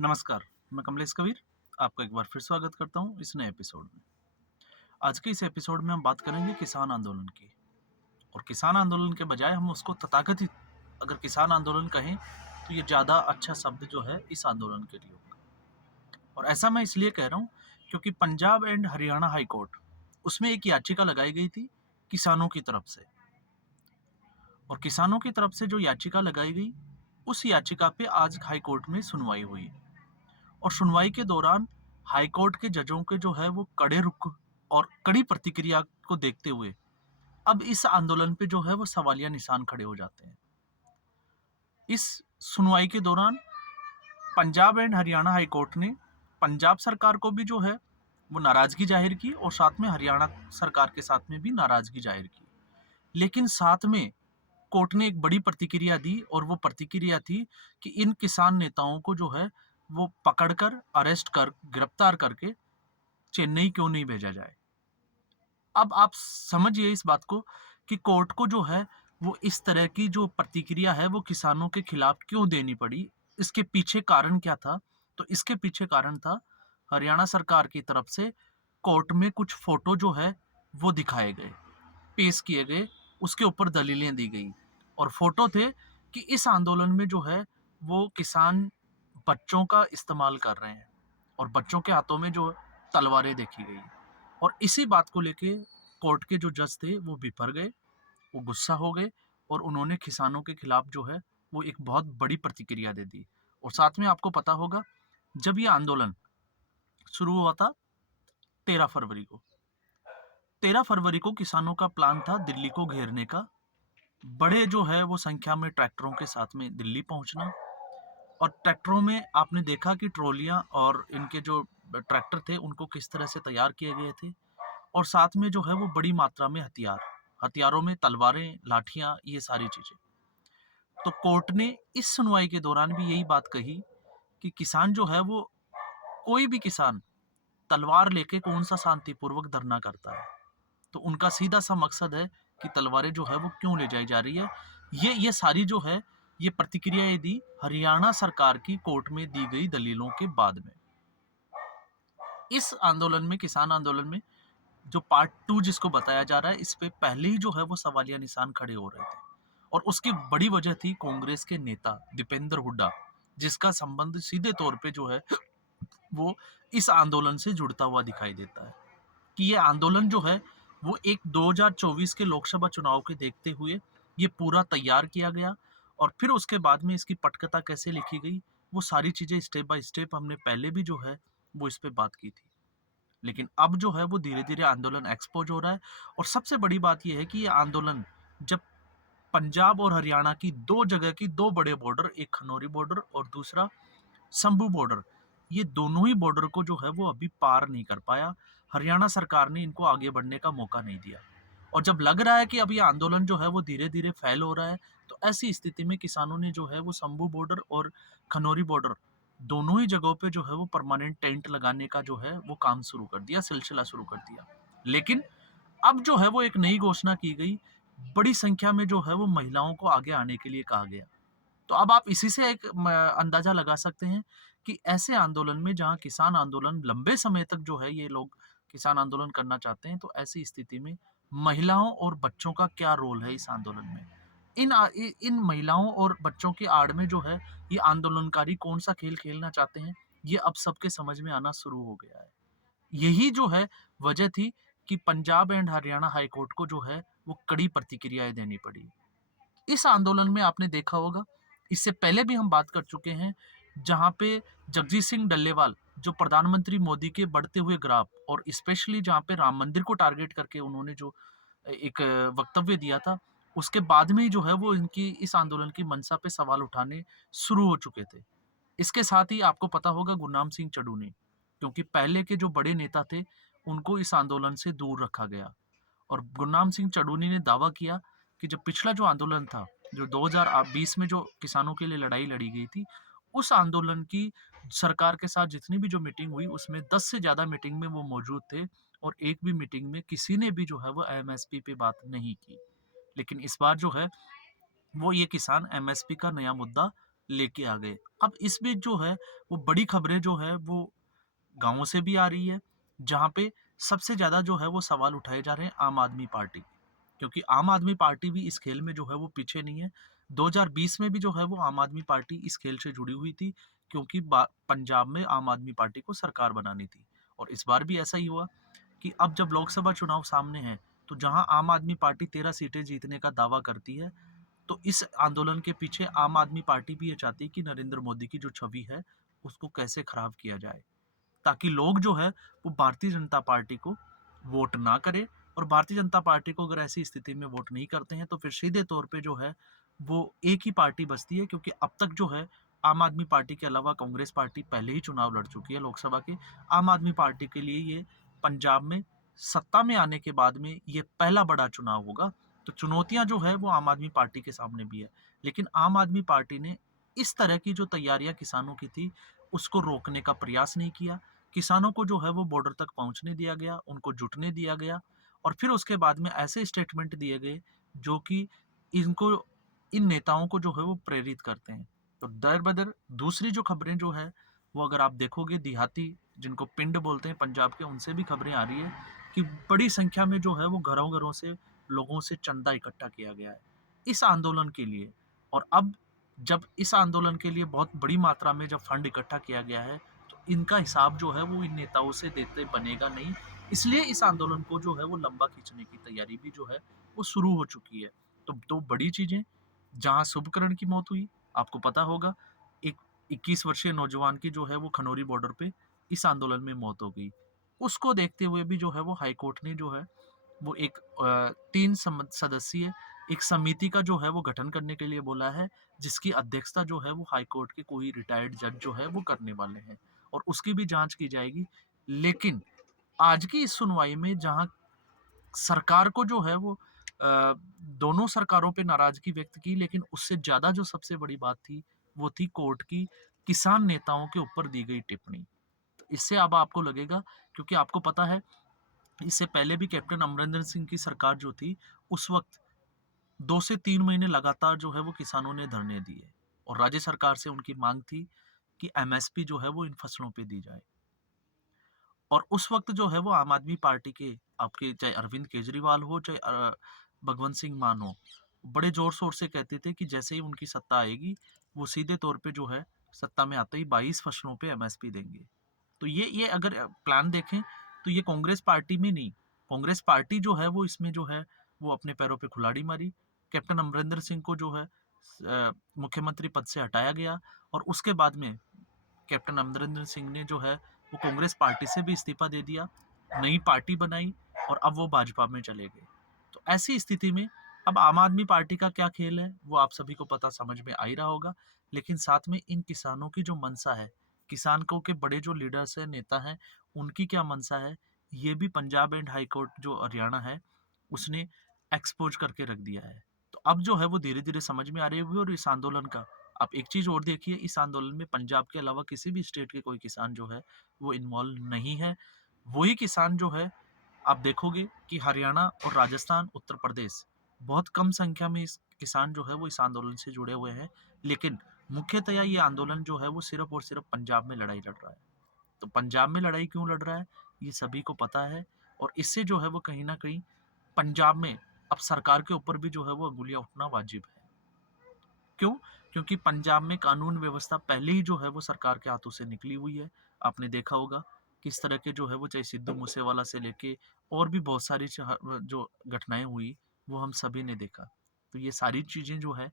नमस्कार, मैं कमलेश कबीर आपका एक बार फिर स्वागत करता हूँ इस नए एपिसोड में। आज के इस एपिसोड में हम बात करेंगे किसान आंदोलन की। और किसान आंदोलन के बजाय हम उसको तथाकथित अगर किसान आंदोलन कहें तो ये ज़्यादा अच्छा शब्द जो है इस आंदोलन के लिए होगा। और ऐसा मैं इसलिए कह रहा हूँ क्योंकि Punjab and Haryana high court उसमें एक याचिका लगाई गई थी किसानों की तरफ से। और किसानों की तरफ से जो याचिका लगाई गई उस याचिका पे आज हाई कोर्ट में सुनवाई हुई। और सुनवाई के दौरान हाईकोर्ट के जजों के जो है वो कड़े रुख और कड़ी प्रतिक्रिया को देखते हुए अब इस आंदोलन पे जो है वो सवालिया निशान खड़े हो जाते हैं। इस सुनवाई के दौरान पंजाब एंड हरियाणा हाईकोर्ट ने पंजाब सरकार को भी जो है वो नाराजगी जाहिर की और साथ में हरियाणा सरकार के साथ में भी नाराजगी जाहिर की। लेकिन साथ में कोर्ट ने एक बड़ी प्रतिक्रिया दी और वो प्रतिक्रिया थी कि इन किसान नेताओं को जो है वो पकड़कर अरेस्ट कर गिरफ्तार करके चेन्नई क्यों नहीं भेजा जाए। अब आप समझिए इस बात को कि कोर्ट को जो है वो इस तरह की जो प्रतिक्रिया है वो किसानों के खिलाफ क्यों देनी पड़ी, इसके पीछे कारण क्या था। तो इसके पीछे कारण था हरियाणा सरकार की तरफ से कोर्ट में कुछ फोटो जो है वो दिखाए गए, पेश किए गए, उसके ऊपर दलीलें दी गई। और फोटो थे कि इस आंदोलन में जो है वो किसान बच्चों का इस्तेमाल कर रहे हैं और बच्चों के हाथों में जो तलवारें देखी गई। और इसी बात को लेके कोर्ट के जो जज थे वो बिफर गए, वो गुस्सा हो गए और उन्होंने किसानों के खिलाफ जो है वो एक बहुत बड़ी प्रतिक्रिया दे दी। और साथ में आपको पता होगा जब ये आंदोलन शुरू हुआ था 13 फरवरी को, 13 फरवरी को किसानों का प्लान था दिल्ली को घेरने का। बड़े जो है वो संख्या में ट्रैक्टरों के साथ में दिल्ली पहुंचना। और ट्रैक्टरों में आपने देखा कि ट्रॉलियां और इनके जो ट्रैक्टर थे उनको किस तरह से तैयार किए गए थे। और साथ में जो है वो बड़ी मात्रा में हथियारों में तलवारें, लाठियां, ये सारी चीजें। तो कोर्ट ने इस सुनवाई के दौरान भी यही बात कही कि किसान जो है वो कोई भी किसान तलवार लेके कौन सा शांतिपूर्वक धरना करता है। तो उनका सीधा सा मकसद है कि तलवारें जो है वो क्यों ले जाई जा रही है। ये सारी जो है ये प्रतिक्रियाएं दी हरियाणा सरकार की कोर्ट में दी गई दलीलों के बाद में। इस आंदोलन में, किसान आंदोलन में, जो पार्ट टू जिसको बताया जा रहा है, इस पे पहले ही जो है वो सवालिया निशान खड़े हो रहे थे। और उसकी बड़ी वजह थी कांग्रेस के नेता दीपेंद्र हुड्डा, जिसका संबंध सीधे तौर पे जो है वो इस आंदोलन से जुड़ता हुआ दिखाई देता है। कि ये आंदोलन जो है वो एक 2024 के लोकसभा चुनाव के देखते हुए ये पूरा तैयार किया गया। और फिर उसके बाद में इसकी पटकथा कैसे लिखी गई, वो सारी चीजें स्टेप बाय स्टेप हमने पहले भी जो है वो इस पे बात की थी। लेकिन अब जो है वो धीरे धीरे आंदोलन एक्सपोज हो रहा है। और सबसे बड़ी बात यह है कि ये आंदोलन जब पंजाब और हरियाणा की दो जगह की दो बड़े बॉर्डर, एक खनौरी बॉर्डर और दूसरा शंभू बॉर्डर, ये दोनों ही बॉर्डर को जो है वो अभी पार नहीं कर पाया। हरियाणा सरकार ने इनको आगे बढ़ने का मौका नहीं दिया। और जब लग रहा है कि अब ये आंदोलन जो है वो धीरे धीरे फैल हो रहा है, तो ऐसी स्थिति में किसानों ने जो है वो शंभू बॉर्डर और खनौरी बॉर्डर दोनों ही जगहों पे जो है वो परमानेंट टेंट लगाने का जो है वो काम शुरू कर दिया, सिलसिला शुरू कर दिया। लेकिन अब जो है वो एक नई घोषणा की गई, बड़ी संख्या में जो है वो महिलाओं को आगे आने के लिए कहा गया। तो अब आप इसी से एक अंदाजा लगा सकते हैं कि ऐसे आंदोलन में, जहां किसान आंदोलन लंबे समय तक जो है ये लोग किसान आंदोलन करना चाहते हैं, तो ऐसी स्थिति में महिलाओं और बच्चों का क्या रोल है इस आंदोलन में। इन महिलाओं और बच्चों की आड़ में जो है ये आंदोलनकारी कौन सा खेल खेलना चाहते हैं, ये अब सबके समझ में आना शुरू हो गया है। यही जो है वजह थी कि Punjab and Haryana high court को जो है वो कड़ी प्रतिक्रियाएं देनी पड़ी। इस आंदोलन में आपने देखा होगा, इससे पहले भी हम बात कर चुके हैं, जहां पे जगजीत सिंह डल्लेवाल जो प्रधानमंत्री मोदी के बढ़ते हुए ग्राफ और स्पेशली जहां पे राम मंदिर को टारगेट करके उन्होंने जो एक वक्तव्य दिया था, उसके बाद में ही जो है वो इनकी इस आंदोलन की मंशा पे सवाल उठाने शुरू हो चुके थे। इसके साथ ही आपको पता होगा गुरनाम सिंह चड्ढूनी, क्योंकि पहले के जो बड़े नेता थे उनको इस आंदोलन से दूर रखा गया। और गुरनाम सिंह चड्ढूनी ने दावा किया कि जब पिछला जो आंदोलन था, जो 2020 में जो किसानों के लिए लड़ाई लड़ी गई थी, उस आंदोलन की सरकार के साथ जितनी भी जो मीटिंग हुई उसमें 10 से ज़्यादा मीटिंग में वो मौजूद थे और एक भी मीटिंग में किसी ने भी जो है वो एमएसपी पे बात नहीं की। लेकिन इस बार जो है वो ये किसान एमएसपी का नया मुद्दा लेके आ गए। अब इस बीच जो है वो बड़ी खबरें जो है वो गाँवों से भी आ रही है, जहाँ पे सबसे ज़्यादा जो है वो सवाल उठाए जा रहे हैं आम आदमी पार्टी, क्योंकि आम आदमी पार्टी भी इस खेल में जो है वो पीछे नहीं है। 2020 में भी जो है वो आम आदमी पार्टी इस खेल से जुड़ी हुई थी, क्योंकि पंजाब में आम आदमी पार्टी को सरकार बनानी थी। और इस बार भी ऐसा ही हुआ कि अब जब लोकसभा चुनाव सामने हैं, तो जहां आम आदमी पार्टी 13 सीटें जीतने का दावा करती है, तो इस आंदोलन के पीछे आम आदमी पार्टी भी ये चाहती है कि नरेंद्र मोदी की जो छवि है उसको कैसे खराब किया जाए, ताकि लोग जो है वो भारतीय जनता पार्टी को वोट ना करें। और भारतीय जनता पार्टी को अगर ऐसी स्थिति में वोट नहीं करते हैं, तो फिर सीधे तौर पे जो है वो एक ही पार्टी बचती है, क्योंकि अब तक जो है आम आदमी पार्टी के अलावा कांग्रेस पार्टी पहले ही चुनाव लड़ चुकी है लोकसभा के। आम आदमी पार्टी के लिए ये पंजाब में सत्ता में आने के बाद में ये पहला बड़ा चुनाव होगा। तो चुनौतियां जो है वो आम आदमी पार्टी के सामने भी है, लेकिन आम आदमी पार्टी ने इस तरह की जो तैयारियां किसानों की थी उसको रोकने का प्रयास नहीं किया। किसानों को जो है वो बॉर्डर तक पहुंचने दिया गया, उनको जुटने दिया गया, और फिर उसके बाद में ऐसे स्टेटमेंट दिए गए जो कि इनको इन नेताओं को जो है वो प्रेरित करते हैं। तो दर बदर दूसरी जो खबरें जो है वो अगर आप देखोगे, देहाती जिनको पिंड बोलते हैं पंजाब के, उनसे भी खबरें आ रही है कि बड़ी संख्या में जो है वो घरों घरों से लोगों से चंदा इकट्ठा किया गया है इस आंदोलन के लिए। और अब जब इस आंदोलन के लिए बहुत बड़ी मात्रा में जब फंड इकट्ठा किया गया है, तो इनका हिसाब जो है वो इन नेताओं से देते बनेगा नहीं। इसलिए इस आंदोलन को जो है वो लंबा खींचने की तैयारी भी जो है वो शुरू हो चुकी है। तो दो बड़ी चीजें, जहां शुभकरण की मौत हुई, आपको पता होगा, एक 21 वर्षीय नौजवान की जो है वो खनौरी बॉर्डर पे इस आंदोलन में मौत हो गई। उसको देखते हुए भी जो है वो हाई कोर्ट ने जो है वो एक 3 सदस्यीय एक समिति का जो है वो गठन करने के लिए बोला है, जिसकी अध्यक्षता जो है वो हाई कोर्ट के कोई रिटायर्ड जज जो है वो करने वाले हैं, और उसकी भी जांच की जाएगी। लेकिन आज की इस सुनवाई में जहां सरकार को जो है वो दोनों सरकारों पे नाराजगी व्यक्त की, लेकिन उससे ज्यादा जो सबसे बड़ी बात थी वो थी कोर्ट की किसान नेताओं के ऊपर दी गई टिप्पणी। तो इससे अब आपको लगेगा, क्योंकि आपको पता है इससे पहले भी कैप्टन अमरिंदर सिंह की सरकार जो थी, उस वक्त 2 से 3 महीने लगातार जो है वो किसानों ने धरने दिए, और राज्य सरकार से उनकी मांग थी कि एमएसपी जो है वो इन फसलों पे दी जाए। और उस वक्त जो है वो आम आदमी पार्टी के, आपके चाहे अरविंद केजरीवाल हो चाहे भगवंत सिंह मान हो, बड़े जोर शोर से कहते थे कि जैसे ही उनकी सत्ता आएगी वो सीधे तौर पे जो है सत्ता में आते ही 22 फसलों पे एमएसपी देंगे। तो ये अगर प्लान देखें तो ये कांग्रेस पार्टी में नहीं, कांग्रेस पार्टी जो है वो इसमें जो है वो अपने पैरों पे कुल्हाड़ी मारी। कैप्टन अमरिंदर सिंह को जो है मुख्यमंत्री पद से हटाया गया, और उसके बाद में कैप्टन अमरिंदर सिंह ने जो है वो कांग्रेस पार्टी से भी इस्तीफा दे दिया, नई पार्टी बनाई, और अब वो भाजपा में चले गए। तो ऐसी स्थिति में अब आम आदमी पार्टी का क्या खेल है वो आप सभी को पता समझ में आ ही रहा होगा। लेकिन साथ में इन किसानों की जो मनसा है, किसानों के बड़े जो लीडर्स हैं, नेता हैं, उनकी क्या मनसा है, ये भी पंजाब एंड हाई कोर्ट जो हरियाणा है उसने एक्सपोज करके रख दिया है। तो अब जो है वो धीरे धीरे समझ में आ रही हुई। और इस आंदोलन का आप एक चीज और देखिए, इस आंदोलन में पंजाब के अलावा किसी भी स्टेट के कोई किसान जो है वो इन्वॉल्व नहीं है। वही किसान जो है, आप देखोगे कि हरियाणा और राजस्थान, उत्तर प्रदेश, बहुत कम संख्या में इस किसान जो है वो इस आंदोलन से जुड़े हुए हैं। लेकिन मुख्यतया ये आंदोलन जो है वो सिर्फ और सिर्फ पंजाब में लड़ाई लड़ रहा है। तो पंजाब में लड़ाई क्यों लड़ रहा है ये सभी को पता है, और इससे जो है वो कहीं ना कहीं पंजाब में अब सरकार के ऊपर भी जो है वो अंगुलियां उठना वाजिब है। क्यों? क्योंकि पंजाब में कानून व्यवस्था पहले ही जो है वो सरकार के हाथों से निकली हुई है। आपने देखा होगा किस तरह के जो है वो, चाहे सिद्धू मूसेवाला से लेके और भी बहुत सारी जो घटनाएं हुई वो हम सभी ने देखा। तो ये सारी चीजें जो है,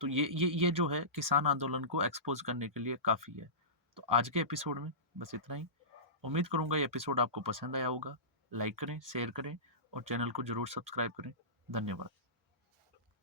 तो ये जो है किसान आंदोलन को एक्सपोज करने के लिए काफी है। तो आज के एपिसोड में बस इतना ही। उम्मीद करूंगा ये एपिसोड आपको पसंद आया होगा। लाइक करें, शेयर करें, और चैनल को जरूर सब्सक्राइब करें। धन्यवाद।